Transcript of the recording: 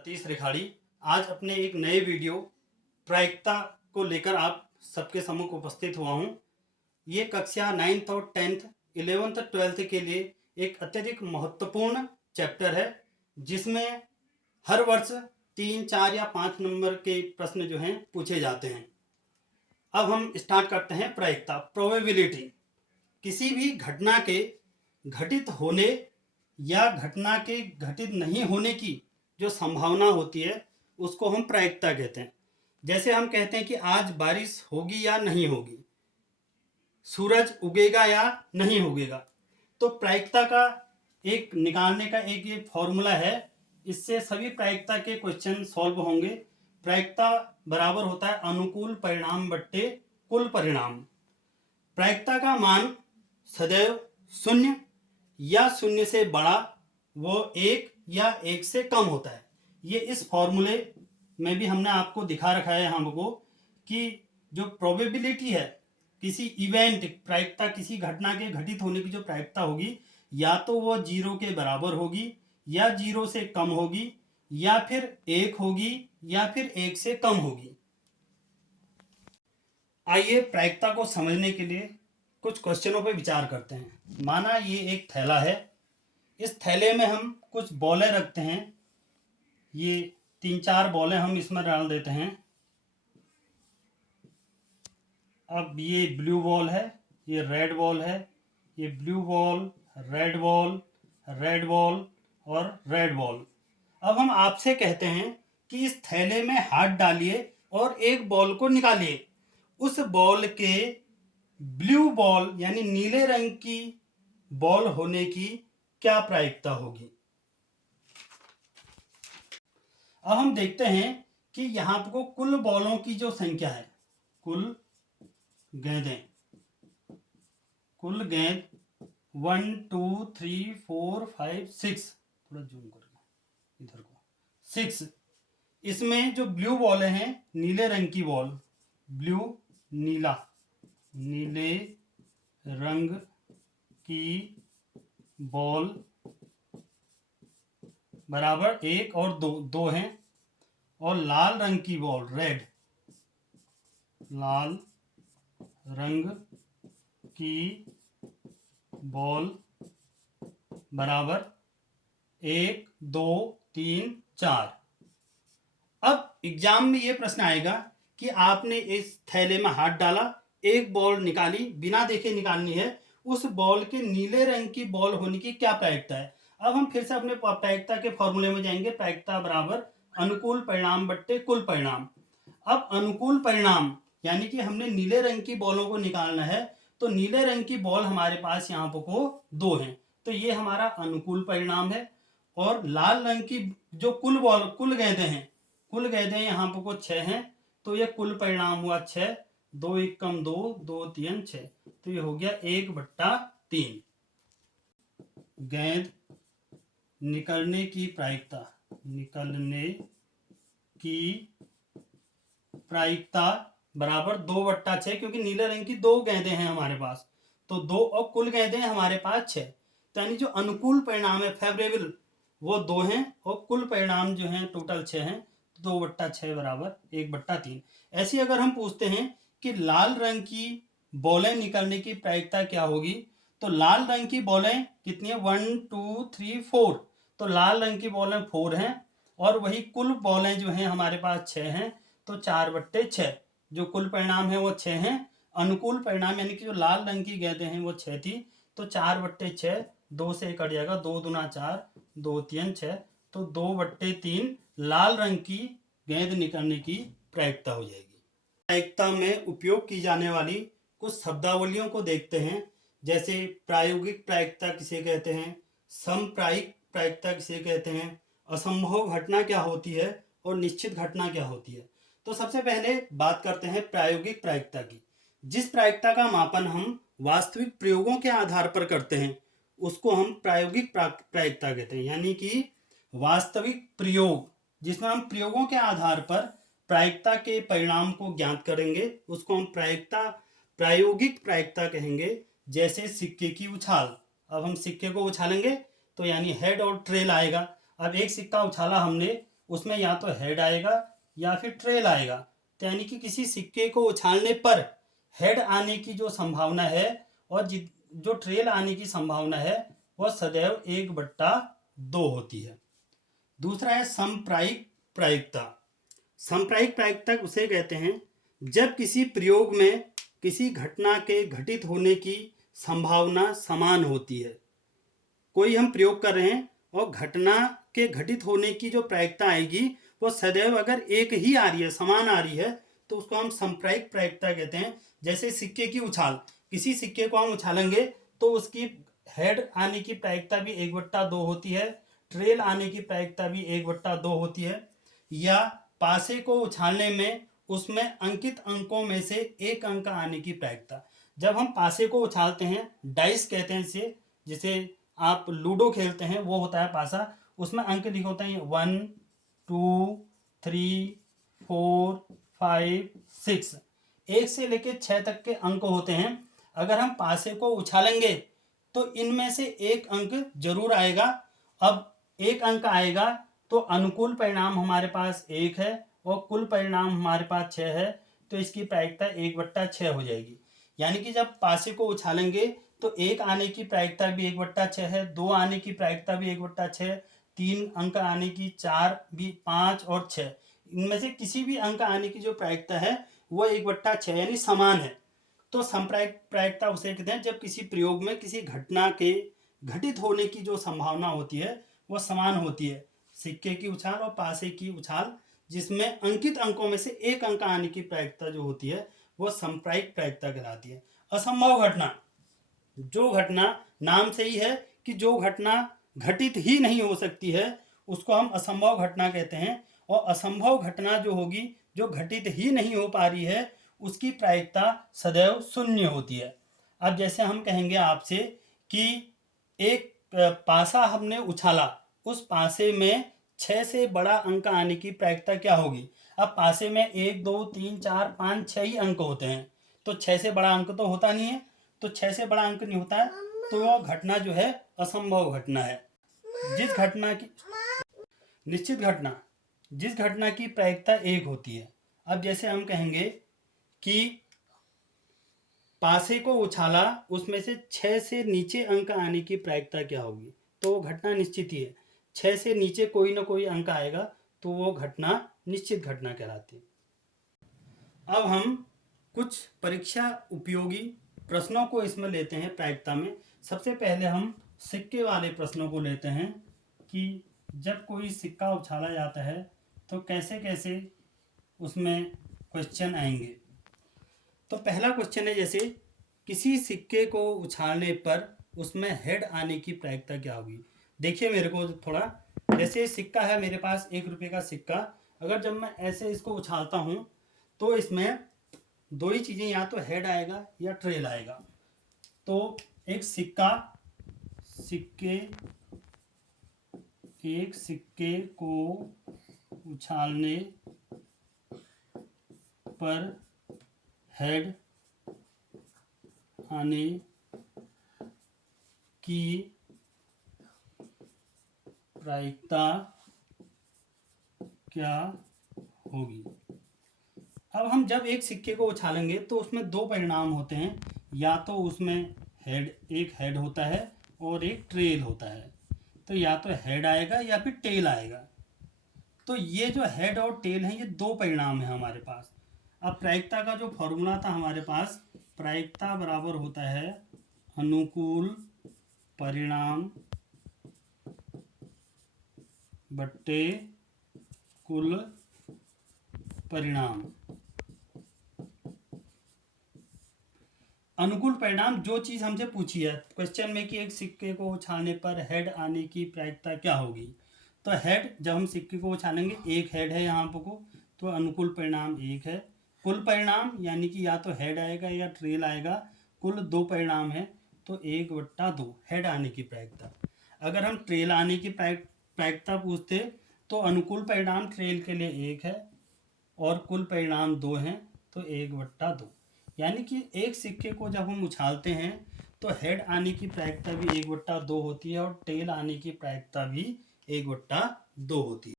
सतीश रिखाड़ी आज अपने एक नए वीडियो प्रायिकता को लेकर आप सबके सम्मुख उपस्थित हुआ हूँ। ये कक्षा 9th और 10th 11th 12th के लिए एक अत्यधिक महत्वपूर्ण चैप्टर है, जिसमें हर वर्ष 3, 4 या 5 नंबर के प्रश्न जो हैं पूछे जाते हैं। अब हम स्टार्ट करते हैं प्रायिकता। प्रोबेबिलिटी किसी भी घटना के घटित होने या घटना के घटित नहीं होने की जो संभावना होती है उसको हम प्रायिकता कहते हैं। जैसे हम कहते हैं कि आज बारिश होगी या नहीं होगी, सूरज उगेगा या नहीं उगेगा, तो प्रायिकता का एक निकालने का एक ये फॉर्मूला है। इससे सभी प्रायिकता के क्वेश्चन सॉल्व होंगे। प्रायिकता बराबर होता है अनुकूल परिणाम बट्टे कुल परिणाम। प्रायिकता का मान सदैव शून्य या शून्य से बड़ा, वो 1 या 1 से कम होता है। ये इस फॉर्मूले में भी हमने आपको दिखा रखा है हमको कि जो प्रोबेबिलिटी है किसी इवेंट प्रायिकता, किसी घटना के घटित होने की जो प्रायिकता होगी, या तो वो 0 के बराबर होगी या 0 से कम होगी या फिर 1 होगी या फिर 1 से कम होगी। आइए प्रायिकता को समझने के लिए कुछ क्वेश्चनों पर विचार करते हैं। माना ये एक थैला है, इस थैले में हम कुछ बॉलें रखते हैं। ये 3-4 बॉलें हम इसमें डाल देते हैं। अब ये ब्लू बॉल है, ये रेड बॉल है, ये blue ball, red ball, red ball और रेड बॉल। अब हम आपसे कहते हैं कि इस थैले में हाथ डालिए और एक बॉल को निकालिए। उस बॉल के ब्लू बॉल यानी नीले रंग की बॉल होने की क्या प्रायिकता होगी। अब हम देखते हैं कि यहाँ पर कुल बॉलों की जो संख्या है, कुल गेंदें, कुल गेंद 1 2 3 4 5 6, थोड़ा जूम करके इधर को 6। इसमें जो ब्लू बॉल हैं, नीले रंग की बॉल, ब्लू नीला, नीले रंग की बॉल बराबर 1 और 2 हैं, और लाल रंग की बॉल, रेड, लाल रंग की बॉल बराबर 1 2 3 4। अब एग्जाम में ये प्रश्न आएगा कि आपने इस थैले में हाथ डाला, एक बॉल निकाली, बिना देखे निकालनी है, उस बॉल के नीले रंग की बॉल होने की क्या प्रायिकता है। अब हम फिर से अपने प्रायिकता के फॉर्मूले में जाएंगे। प्रायिकता बराबर अनुकूल परिणाम बट्टे कुल परिणाम। अब अनुकूल परिणाम यानी कि हमने नीले रंग की बॉलों को निकालना है, तो नीले रंग की बॉल हमारे पास यहाँ पर को 2 हैं, तो ये हमारा अनुकूल परिणाम है। और लाल रंग की जो कुल बॉल, कुल गेंदें हैं, कुल गेंदें यहाँ पर को 6 हैं, तो ये कुल परिणाम हुआ 6, 2 एकम 2, 2 3 6, तो ये हो गया 1/3। गेंद निकलने की प्रायिकता, निकलने की प्रायिकता बराबर 2/6, क्योंकि नीले रंग की 2 गेंदें हैं हमारे पास, तो 2 और कुल गेंदें हमारे पास 6, तो यानी जो अनुकूल परिणाम है, फेवरेबल, वो 2 हैं और कुल परिणाम जो हैं टोटल 6 हैं, 2/6 बराबर 1/3। ऐसे अगर हम पूछते हैं कि लाल रंग की बॉलें निकलने की प्रायिकता क्या होगी, तो लाल रंग की बॉलें कितनी है, 1 2 3 4, तो लाल रंग की बॉलें 4 हैं, और वही कुल बॉलें जो हैं हमारे पास 6 हैं, तो 4/6। जो कुल परिणाम है वो 6 हैं, अनुकूल परिणाम यानी कि जो लाल रंग की गेंदें हैं वो 6 थी, तो 4/6, 2 से कट जाएगा, 2 दूना 4, 2 3 6, तो 2/3 लाल रंग की गेंद निकलने की प्रायिकता हो जाएगी। प्रायिकता में उपयोग की जाने वाली कुछ शब्दावलियों को देखते हैं। जैसे प्रायोगिक प्रायिकता किसे कहते हैं, समप्रायिक प्रायिकता किसे कहते हैं, असंभव घटना क्या होती है और निश्चित घटना क्या होती है। तो सबसे पहले बात करते हैं प्रायोगिक प्रायिकता की। जिस प्रायिकता का मापन हम वास्तविक प्रयोगों के आधार पर करते हैं उसको हम प्रायोगिक प्रायिकता कहते हैं। यानी कि वास्तविक प्रयोग, जिसमें हम प्रयोगों के आधार पर प्रायिकता के परिणाम को ज्ञात करेंगे, उसको हम प्रायोगिक प्रायिकता कहेंगे। जैसे सिक्के की उछाल, अब हम सिक्के को उछालेंगे तो यानी हेड और ट्रेल आएगा। अब एक सिक्का उछाला हमने, उसमें या तो हेड आएगा या फिर ट्रेल आएगा। तो यानी कि किसी सिक्के को उछालने पर हेड आने की जो संभावना है और जो ट्रेल आने की संभावना है वह सदैव 1/2 होती है। दूसरा है समप्रायिक प्रायिकता। समप्रायिक प्रायिकता उसे कहते हैं जब किसी प्रयोग में किसी घटना के घटित होने की संभावना समान होती है। कोई हम प्रयोग कर रहे हैं और घटना के घटित होने की जो प्रायिकता आएगी वो सदैव अगर एक ही आ रही है, समान आ रही है, तो उसको हम समप्रायिक प्रायिकता कहते हैं। जैसे सिक्के की उछाल, किसी सिक्के को हम उछालेंगे तो उसकी हेड आने की प्रायिकता भी 1/2 होती है, ट्रेल आने की प्रायिकता भी 1/2 होती है। या पासे को उछालने में उसमें अंकित अंकों में से एक अंक आने की प्रायिकता। जब हम पासे को उछालते हैं, डाइस कहते हैं इसे, जिसे आप लूडो खेलते हैं वो होता है पासा, उसमें अंक लिखे होते हैं 1 2 3 4 5 6, 1 से लेकर 6 तक के अंक होते हैं। अगर हम पासे को उछालेंगे तो इनमें से एक अंक जरूर आएगा। अब एक अंक आएगा तो अनुकूल परिणाम हमारे पास 1 है और कुल परिणाम हमारे पास 6 है, तो इसकी प्रायिकता 1/6 हो जाएगी। यानी कि जब पासे को उछालेंगे तो 1 आने की प्रायिकता भी 1/6 है, 2 आने की प्रायिकता भी 1/6, 3 अंक आने की, 4 भी, 5 और 6, इनमें से किसी भी अंक आने की जो प्रायिकता है वो 1/6 यानी समान है। तो समप्रायिक प्रायिकता उसे कहते हैं जब किसी प्रयोग में किसी घटना के घटित होने की जो संभावना होती है वो समान होती है, सिक्के की उछाल और पासे की उछाल, जिसमें अंकित अंकों में से एक अंक आने की प्रायिकता जो होती है वो समप्रायिक प्रायिकता कहलाती है। असंभव घटना, जो घटना नाम से ही है कि जो घटना घटित ही नहीं हो सकती है उसको हम असंभव घटना कहते हैं। और असंभव घटना जो होगी, जो घटित ही नहीं हो पा रही है, उसकी प्रायिकता सदैव 0 होती है। अब जैसे हम कहेंगे आपसे कि एक पासा हमने उछाला, उस पासे में 6 से बड़ा अंक आने की प्रायिकता क्या होगी। अब पासे में 1 2 3 4 5 6 ही अंक होते हैं, तो 6 से बड़ा अंक तो होता नहीं है, तो 6 से बड़ा अंक नहीं होता है, तो वह घटना जो है असंभव घटना है। जिस घटना की निश्चित घटना, जिस घटना की प्रायिकता 1 होती है। अब जैसे हम कहेंगे कि पासे को उछाला, उसमें से 6 से नीचे अंक आने की प्रायिकता क्या होगी, तो वो घटना निश्चित ही है। 6 से नीचे कोई ना कोई अंक आएगा तो वो घटना निश्चित घटना कहलाती है। अब हम कुछ परीक्षा उपयोगी प्रश्नों को इसमें लेते हैं प्रायिकता में। सबसे पहले हम सिक्के वाले प्रश्नों को लेते हैं कि जब कोई सिक्का उछाला जाता है तो कैसे कैसे उसमें क्वेश्चन आएंगे। तो पहला क्वेश्चन है, जैसे किसी सिक्के को उछालने पर उसमें हेड आने की प्रायिकता क्या होगी। देखिए मेरे को थोड़ा, जैसे सिक्का है मेरे पास 1 रुपये का सिक्का, अगर जब मैं ऐसे इसको उछालता हूँ तो इसमें दो ही चीज़ें, या तो हेड आएगा या ट्रेल आएगा। तो एक सिक्के को उछालने पर हेड आने की प्रायिकता क्या होगी। अब हम जब एक सिक्के को उछालेंगे तो उसमें 2 परिणाम होते हैं, या तो उसमें एक हेड होता है और एक ट्रेल होता है। तो या तो हेड आएगा या फिर टेल आएगा। तो ये जो हेड और टेल है ये 2 परिणाम है हमारे पास। अब प्रायिकता का जो फॉर्मूला था हमारे पास, प्रायिकता बराबर होता है अनुकूल परिणाम बट्टे कुल परिणाम। अनुकूल परिणाम जो चीज़ हमसे पूछी है क्वेश्चन में कि एक सिक्के को उछालने पर हेड आने की प्रायिकता क्या होगी, तो हेड, जब हम सिक्के को उछालेंगे एक हेड है यहाँ पर को, तो अनुकूल परिणाम 1 है। कुल परिणाम यानी कि या तो हेड आएगा या ट्रेल आएगा, कुल 2 परिणाम है, तो 1/2 हेड आने की प्रायिकता। अगर हम ट्रेल आने की प्रायिकता पूछते तो अनुकूल परिणाम ट्रेल के लिए 1 है और कुल परिणाम 2 हैं, तो 1/2। यानी कि एक सिक्के को जब हम उछालते हैं तो हेड आने की प्रायिकता भी 1/2 होती है और टेल आने की प्रायिकता भी 1/2 होती है।